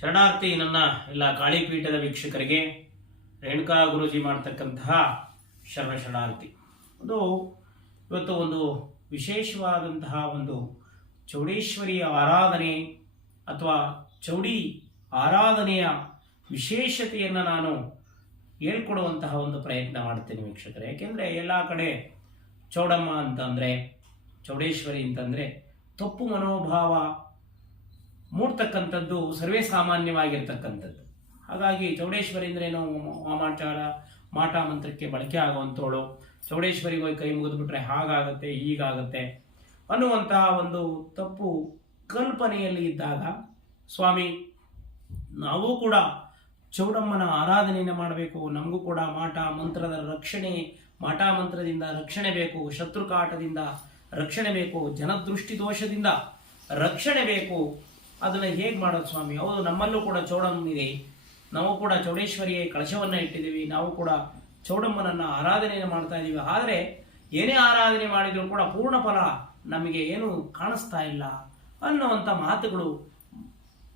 ಶರಣಾರ್ಥಿ ನನ್ನ ಎಲ್ಲ ಕಾಳಿಪೀಠದ ವೀಕ್ಷಕರಿಗೆ ರೇಣುಕಾ ಗುರೂಜಿ ಮಾಡ್ತಕ್ಕಂತಹ ಶರಣ ಶರಣಾರ್ಥಿ. ಒಂದು ಇವತ್ತು ಒಂದು ವಿಶೇಷವಾದಂತಹ ಒಂದು ಚೌಡೇಶ್ವರಿಯ ಆರಾಧನೆ ಅಥವಾ ಚೌಡಿ ಆರಾಧನೆಯ ವಿಶೇಷತೆಯನ್ನು ನಾನು ಹೇಳ್ಕೊಡುವಂತಹ ಒಂದು ಪ್ರಯತ್ನ ಮಾಡ್ತೇನೆ ವೀಕ್ಷಕರೇ. ಯಾಕೆಂದರೆ ಎಲ್ಲ ಕಡೆ ಚೌಡಮ್ಮ ಅಂತಂದರೆ, ಚೌಡೇಶ್ವರಿ ಅಂತಂದರೆ ತಪ್ಪು ಮನೋಭಾವ ಮೂಡ್ತಕ್ಕಂಥದ್ದು ಸರ್ವೇ ಸಾಮಾನ್ಯವಾಗಿರ್ತಕ್ಕಂಥದ್ದು. ಹಾಗಾಗಿ ಚೌಡೇಶ್ವರಿ ಅಂದ್ರೆ ಏನು ವಾಮಾಚಾರ, ಮಾಟ ಮಂತ್ರಕ್ಕೆ ಬಳಕೆ ಆಗುವಂಥವಳು. ಚೌಡೇಶ್ವರಿಗೆ ಹೋಗಿ ಕೈ ಮುಗಿದ್ಬಿಟ್ರೆ ಹಾಗಾಗತ್ತೆ, ಹೀಗಾಗತ್ತೆ ಅನ್ನುವಂತಹ ಒಂದು ತಪ್ಪು ಕಲ್ಪನೆಯಲ್ಲಿ ಇದ್ದಾಗ ಸ್ವಾಮಿ, ನಾವು ಕೂಡ ಚೌಡಮ್ಮನ ಆರಾಧನೆಯನ್ನು ಮಾಡಬೇಕು, ನಮಗೂ ಕೂಡ ಮಾಟ ಮಂತ್ರದ ರಕ್ಷಣೆ, ಮಾಟ ಮಂತ್ರದಿಂದ ರಕ್ಷಣೆ ಬೇಕು, ಶತ್ರುಕಾಟದಿಂದ ರಕ್ಷಣೆ ಬೇಕು ಜನದೃಷ್ಟಿ ದೋಷದಿಂದ ರಕ್ಷಣೆ ಬೇಕು ಅದನ್ನ ಹೇಗೆ ಮಾಡೋದು ಸ್ವಾಮಿ? ಹೌದು, ನಮ್ಮಲ್ಲೂ ಕೂಡ ಚೌಡಮ್ಮ ಇದೆ. ನಾವು ಕೂಡ ಚೌಡೇಶ್ವರಿಯ ಕಳಶವನ್ನ ಇಟ್ಟಿದ್ದೀವಿ. ನಾವು ಕೂಡ ಚೌಡಮ್ಮನನ್ನ ಆರಾಧನೆಯನ್ನು ಮಾಡ್ತಾ ಇದ್ದೀವಿ. ಆದರೆ ಏನೇ ಆರಾಧನೆ ಮಾಡಿದರೂ ಕೂಡ ಪೂರ್ಣ ಫಲ ನಮಗೆ ಏನು ಕಾಣಿಸ್ತಾ ಇಲ್ಲ ಅನ್ನುವಂಥ ಮಾತುಗಳು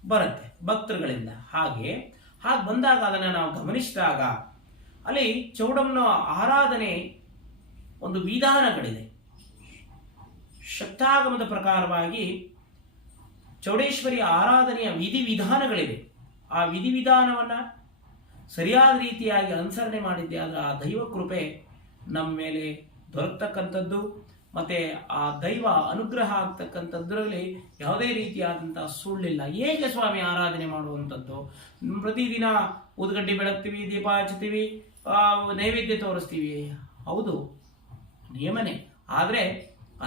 ಬರುತ್ತೆ ಭಕ್ತರುಗಳಿಂದ. ಹಾಗೆ ಹಾಗೆ ಬಂದಾಗ ಅದನ್ನು ನಾವು ಗಮನಿಸಿದಾಗ ಅಲ್ಲಿ ಚೌಡಮ್ಮನ ಆರಾಧನೆ ಒಂದು ವಿಧಾನಗಳಿದೆ. ಶಕ್ತಾಗಮದ ಪ್ರಕಾರವಾಗಿ ಚೌಡೇಶ್ವರಿ ಆರಾಧನೆಯ ವಿಧಿವಿಧಾನಗಳಿವೆ. ಆ ವಿಧಿವಿಧಾನವನ್ನು ಸರಿಯಾದ ರೀತಿಯಾಗಿ ಅನುಸರಣೆ ಮಾಡಿದ್ದೆ, ಆದರೆ ಆ ದೈವ ಕೃಪೆ ನಮ್ಮ ಮೇಲೆ ದೊರಕ್ತಕ್ಕಂಥದ್ದು, ಮತ್ತು ಆ ದೈವ ಅನುಗ್ರಹ ಆಗ್ತಕ್ಕಂಥದ್ರಲ್ಲಿ ಯಾವುದೇ ರೀತಿಯಾದಂಥ ಸುಳ್ಳಿಲ್ಲ. ಹೇಗೆ ಸ್ವಾಮಿ ಆರಾಧನೆ ಮಾಡುವಂಥದ್ದು? ಪ್ರತಿದಿನ ಉದ್ಗಡ್ಡಿ ಬೆಳಗ್ತೀವಿ, ದೀಪ ಹಚ್ತೀವಿ ನೈವೇದ್ಯ ತೋರಿಸ್ತೀವಿ. ಹೌದು, ನಿಯಮನೆ. ಆದರೆ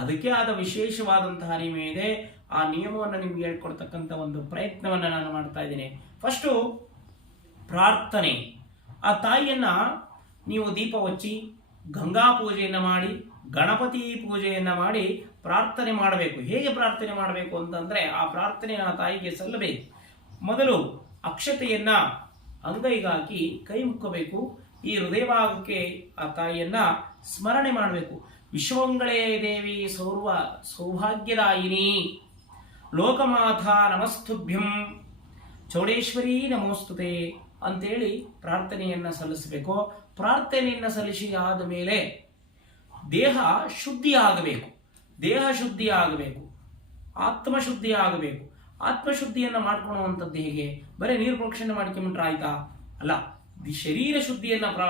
ಅದಕ್ಕೆ ಆದ ವಿಶೇಷವಾದಂತಹ ನಿಯಮ ಇದೆ ಆ ನಿಯಮವನ್ನು ನಿಮ್ಗೆ ಹೇಳ್ಕೊಡ್ತಕ್ಕಂಥ ಒಂದು ಪ್ರಯತ್ನವನ್ನು ನಾನು ಮಾಡ್ತಾ ಇದ್ದೀನಿ. ಫಸ್ಟು ಪ್ರಾರ್ಥನೆ. ಆ ತಾಯಿಯನ್ನ ನೀವು ದೀಪ ಹಚ್ಚಿ ಗಂಗಾ ಪೂಜೆಯನ್ನು ಮಾಡಿ, ಗಣಪತಿ ಪೂಜೆಯನ್ನು ಮಾಡಿ ಪ್ರಾರ್ಥನೆ ಮಾಡಬೇಕು. ಹೇಗೆ ಪ್ರಾರ್ಥನೆ ಮಾಡಬೇಕು ಅಂತಂದ್ರೆ ಆ ಪ್ರಾರ್ಥನೆ ಆ ತಾಯಿಗೆ ಸಲ್ಲಬೇಕು. ಮೊದಲು ಅಕ್ಷತೆಯನ್ನು ಅಂಗೈಗಾಕಿ ಕೈ ಮುಕ್ಕಬೇಕು. ಈ ಹೃದಯ ಭಾಗಕ್ಕೆ ಆ ತಾಯಿಯನ್ನ ಸ್ಮರಣೆ ಮಾಡಬೇಕು. ವಿಶ್ವಂಗಳೇ ದೇವಿ ಸೌರ್ವ ಸೌಭಾಗ್ಯದಾಯಿನಿ. ಲೋಕಮಾತಾ ನಮಸ್ತುಭ್ಯಂ ಚೌಡೇಶ್ವರಿ ನಮೋಸ್ತುತೆ ಅಂತೇಳಿ ಪ್ರಾರ್ಥನೆಯನ್ನು ಸಲ್ಲಿಸಬೇಕು. ಪ್ರಾರ್ಥನೆಯನ್ನು ಸಲ್ಲಿಸಿ ಆದ ಮೇಲೆ ದೇಹ ಶುದ್ಧಿ ಆಗಬೇಕು. ದೇಹ ಶುದ್ಧಿ ಆಗಬೇಕು. ಆತ್ಮಶುದ್ಧಿ ಆಗಬೇಕು. ಆತ್ಮಶುದ್ಧಿಯನ್ನು ಮಾಡ್ಕೊಳ್ಳುವಂಥದ್ದು ಹೇಗೆ? ಬರೀ ನೀರು ಪ್ರೋಕ್ಷಣೆ ಮಾಡ್ಕೊಂಬಿಟ್ರೆ ಆಯ್ತಾ? ಅಲ್ಲ ಶರೀರ ಶುದ್ಧಿಯನ್ನು ಪ್ರ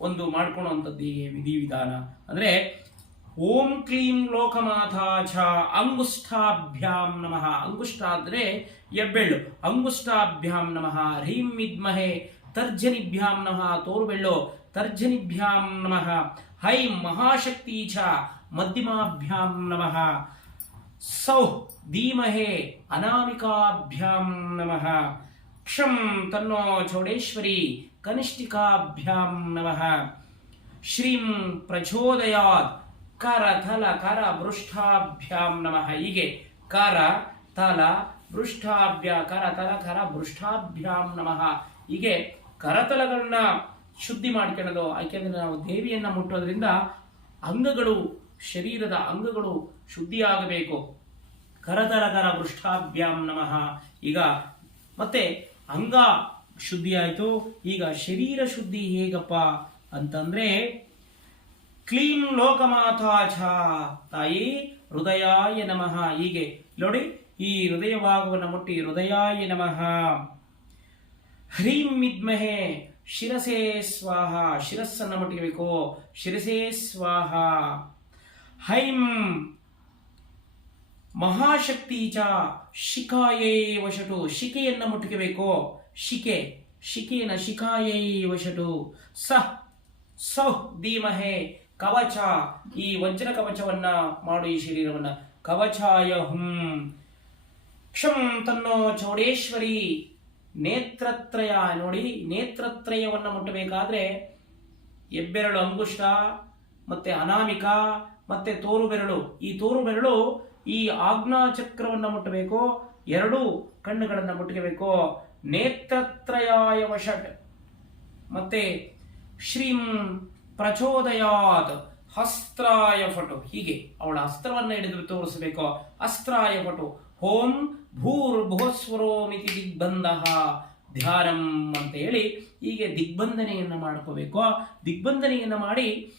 ಒಂದು ಮಾಡ್ಕೊಳ್ಳುವಂಥದ್ದು ಹೇಗೆ? ವಿಧಿವಿಧಾನ. ಅಂದ್ರೆ ಓಂ ಕ್ಲೀಂ ಲೋಕಮಾಥಾ ಛ ಅಂಗುಷ್ಠಾಭ್ಯಾಂ ನಮಃ ಅಂಗುಷ್ಠ ಅಂದ್ರೆ ಎಬ್ಬೆಳ್ಳು ಅಂಗುಷ್ಠಾಭ್ಯಾಂ ನಮಃ ಹ್ರೀಂ ವಿದ್ಮಹೆ ತರ್ಜನಿಭ್ಯಾಂ ನಮಃ ತೋರುಬೆಳ್ಳು ತರ್ಜನಿಭ್ಯಾಂ ನಮಃ ಹೈಂ ಮಹಾಶಕ್ತಿ ಛ ಮಧ್ಯಮಾಭ್ಯಾಂ ನಮಃ ಸೌ ಧೀಮಹೆ ಅನಾಮಿಕಾಭ್ಯಾಂ ನಮಃ ಕ್ಷಂ ತನ್ನೋ ಚೌಡೇಶ್ವರಿ ಕನಿಷ್ಠಿಕಾಭ್ಯಾಂ ನಮಃ ಶ್ರೀಂ ಪ್ರಚೋದಯಾತ್ ಕರ ತಲ ಕರ ಬೃಷ್ಠಾಭ್ಯಾಂ ನಮಃ. ಹೀಗೆ ಕರ ತಲ ಬೃಷ್ಠಾಭ್ಯ ಕರ ತಲ ಕರ ಬೃಷ್ಠಾಭ್ಯಾಂ ನಮಃ. ಹೀಗೆ ಕರತಲಗಳನ್ನ ಶುದ್ಧಿ ಮಾಡ್ಕೊಳ್ಳೋದು, ಯಾಕೆಂದ್ರೆ ನಾವು ದೇವಿಯನ್ನ ಮುಟ್ಟೋದ್ರಿಂದ ಅಂಗಗಳು, ಶರೀರದ ಅಂಗಗಳು ಶುದ್ಧಿಯಾಗಬೇಕು. ಕರತಲಕರ ಭೃಷ್ಟಾಭ್ಯಾಂ ನಮಃ. ಈಗ ಮತ್ತೆ ಅಂಗ ಶುದ್ಧಿ ಆಯಿತು ಈಗ ಶರೀರ ಶುದ್ಧಿ ಹೇಗಪ್ಪ ಅಂತಂದ್ರೆ ಕ್ಲೀಂ ಲೋಕಮಾತಾ ಛ ತಾಯಿ, ಹೃದಯಾಯ ನಮಃ. ಹೀಗೆ. ನೋಡಿ, ಈ ಹೃದಯ ಭಾಗವನ್ನು ಮುಟ್ಟಿ ಹೃದಯಾಯ ನಮಃ. ಹ್ರೀಂ ವಿದ್ಮಹೆ ಶಿರಸೇ ಸ್ವಾಹ. ಶಿರಸ್ಸನ್ನು ಮುಟ್ಟಿಬೇಕು. ಶಿರಸೇ ಸ್ವಾಹ. ಹೈಂ ಮಹಾಶಕ್ತಿ ಚ. ಶಿಖಾಯೇ ವಶಟು ಶಿಕೆಯನ್ನು ಮುಟ್ಟಿಕಬೇಕು. ಶಿಕೆ ಶಿಕೆನ ಶಿಖಾಯೇ ವಶಟು ಸಹ್ ಸೌ. ಧೀಮಹೆ. ಕವಚ, ಈ ವಜ್ರ ಕವಚವನ್ನ ಮಾಡು ಈ ಶರೀರವನ್ನ. ಕವಚಾಯ ಹುಂ. ಕ್ಷಂ ತನ್ನೋ ಚೌಡೇಶ್ವರಿ ನೇತ್ರತ್ರಯ. ನೋಡಿ, ನೇತ್ರತ್ರಯವನ್ನ ಮುಟ್ಟಬೇಕಾದ್ರೆ ಎಬ್ಬೆರಳು ಅಂಗುಷ್ಟ, ಮತ್ತೆ ಅನಾಮಿಕ, ಮತ್ತೆ ತೋರು ಬೆರಳು ಈ ತೋರು ಬೆರಳು ಈ ಆಜ್ಞಾ ಚಕ್ರವನ್ನ ಮುಟ್ಟಬೇಕು? ಎರಡು ಕಣ್ಣುಗಳನ್ನು ಮುಟ್ಟಬೇಕು ನೇತ್ರತ್ರಯಾಯ ಷಟ್ ಮತ್ತೆ ಶ್ರೀಂ ಪ್ರಚೋದಯಾತ್. ಹಸ್ತ್ರಾಯ ಫಟು. ಹೀಗೆ ಅವಳ ಅಸ್ತ್ರವನ್ನು ಹಿಡಿದು ತೋರಿಸಬೇಕು. ಅಸ್ತ್ರಾಯ ಫಟು. ಹೋಂ ಭೂರ್ಭುವಸ್ವರೋಮಿತಿ ದಿಗ್ಬಂಧ. ಧ್ಯಾನಂ ಅಂತ ಹೇಳಿ ಹೀಗೆ ದಿಗ್ಬಂಧನೆಯನ್ನು ಮಾಡ್ಕೋಬೇಕು. ದಿಗ್ಬಂಧನೆಯನ್ನು ಮಾಡಿ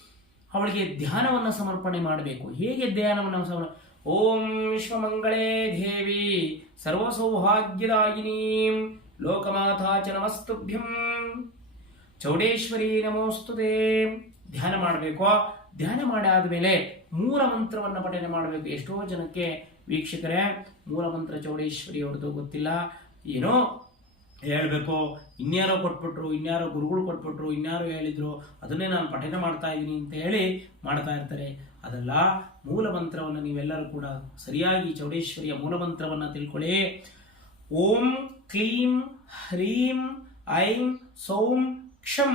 ಅವಳಿಗೆ ಧ್ಯಾನವನ್ನು ಸಮರ್ಪಣೆ ಮಾಡಬೇಕು. ಹೇಗೆ ಧ್ಯಾನವನ್ನು ಸಮರ್ಪಣೆ? ಓಂ ವಿಶ್ವಮಂಗಳೇ ದೇವಿ. ಸರ್ವಸೌಭಾಗ್ಯದಾಯಿನೀಂ. ಲೋಕಮಾತಾ ಚ ನಮಸ್ತುಭ್ಯಂ. ಚೌಡೇಶ್ವರಿ ನಮೋಸ್ತುತೆ. ಧ್ಯಾನ ಮಾಡಬೇಕು. ಧ್ಯಾನ ಮಾಡಿ ಆದಮೇಲೆ ಮೂಲ ಮಂತ್ರವನ್ನು ಪಠನೆ ಮಾಡಬೇಕು. ಎಷ್ಟೋ ಜನಕ್ಕೆ ವೀಕ್ಷಕರೇ, ಮೂಲ ಮಂತ್ರ ಚೌಡೇಶ್ವರಿ ಅವ್ರದ್ದು ಗೊತ್ತಿಲ್ಲ. ಏನೋ ಹೇಳಬೇಕು. ಇನ್ಯಾರೋ ಕೊಟ್ಬಿಟ್ರು, ಇನ್ಯಾರೋ ಗುರುಗಳು ಕೊಟ್ಬಿಟ್ರು, ಇನ್ಯಾರೋ ಹೇಳಿದ್ರು, ಅದನ್ನೇ ನಾನು ಪಠನೆ ಮಾಡ್ತಾ ಇದ್ದೀನಿ ಅಂತ ಹೇಳಿ ಮಾಡ್ತಾ ಇರ್ತಾರೆ. ಅದಲ್ಲ, ಮೂಲ ಮಂತ್ರವನ್ನು ನೀವೆಲ್ಲರೂ ಕೂಡ ಸರಿಯಾಗಿ ಚೌಡೇಶ್ವರಿಯ ಮೂಲ ಮಂತ್ರವನ್ನು ತಿಳ್ಕೊಳ್ಳಿ. ಓಂ ಕ್ಲೀಂ ಹ್ರೀಂ ಐಂ ಸೌಂ ಕ್ಷಂ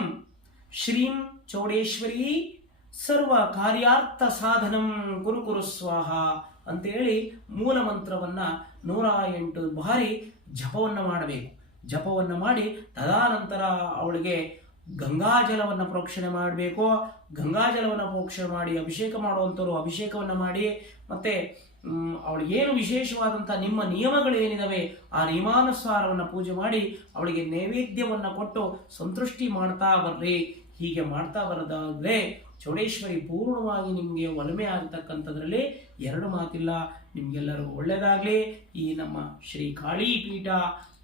ಶ್ರೀಂ ಚೌಡೇಶ್ವರಿ ಸರ್ವ ಕಾರ್ಯಾರ್ಥ ಸಾಧನಂ ಕುರು ಕುರು ಸ್ವಾಹ ಅಂತೇಳಿ ಮೂಲ ಮಂತ್ರವನ್ನ ನೂರ ಎಂಟು ಬಾರಿ ಜಪವನ್ನು ಮಾಡಬೇಕು. ಜಪವನ್ನು ಮಾಡಿ ತದಾನಂತರ ಅವಳಿಗೆ ಗಂಗಾಜಲವನ್ನು ಪ್ರೋಕ್ಷಣೆ ಮಾಡಬೇಕು. ಗಂಗಾಜಲವನ್ನು ಪ್ರೋಕ್ಷಣೆ ಮಾಡಿ ಅಭಿಷೇಕ ಮಾಡುವಂಥವ್ರು ಅಭಿಷೇಕವನ್ನು ಮಾಡಿ ಮತ್ತೆ ಅವಳಿಗೆ ಏನು ವಿಶೇಷವಾದಂಥ ನಿಮ್ಮ ನಿಯಮಗಳು ಏನಿದಾವೆ ಆ ನಿಯಮಾನುಸಾರವನ್ನು ಪೂಜೆ ಮಾಡಿ ಅವಳಿಗೆ ನೈವೇದ್ಯವನ್ನು ಕೊಟ್ಟು ಸಂತೃಷ್ಟಿ ಮಾಡ್ತಾ ಬರ್ರಿ. ಹೀಗೆ ಮಾಡ್ತಾ ಬರೋದಾದರೆ ಚೌಡೇಶ್ವರಿ ಪೂರ್ಣವಾಗಿ ನಿಮಗೆ ಒಲಮೆ ಆಗ್ತಕ್ಕಂಥದ್ರಲ್ಲಿ ಎರಡು ಮಾತಿಲ್ಲ. ನಿಮಗೆಲ್ಲರಿಗೂ ಒಳ್ಳೆಯದಾಗಲಿ ಈ ನಮ್ಮ ಶ್ರೀ ಕಾಳಿ ಪೀಠ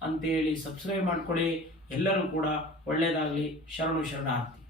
ಅಂತೇಳಿ ಸಬ್ಸ್ಕ್ರೈಬ್ ಮಾಡ್ಕೊಳ್ಳಿ. ಎಲ್ಲರೂ ಕೂಡ ಒಳ್ಳೆಯದಾಗಲಿ ಶರಣು ಶರಣಾರ್ಥಿ.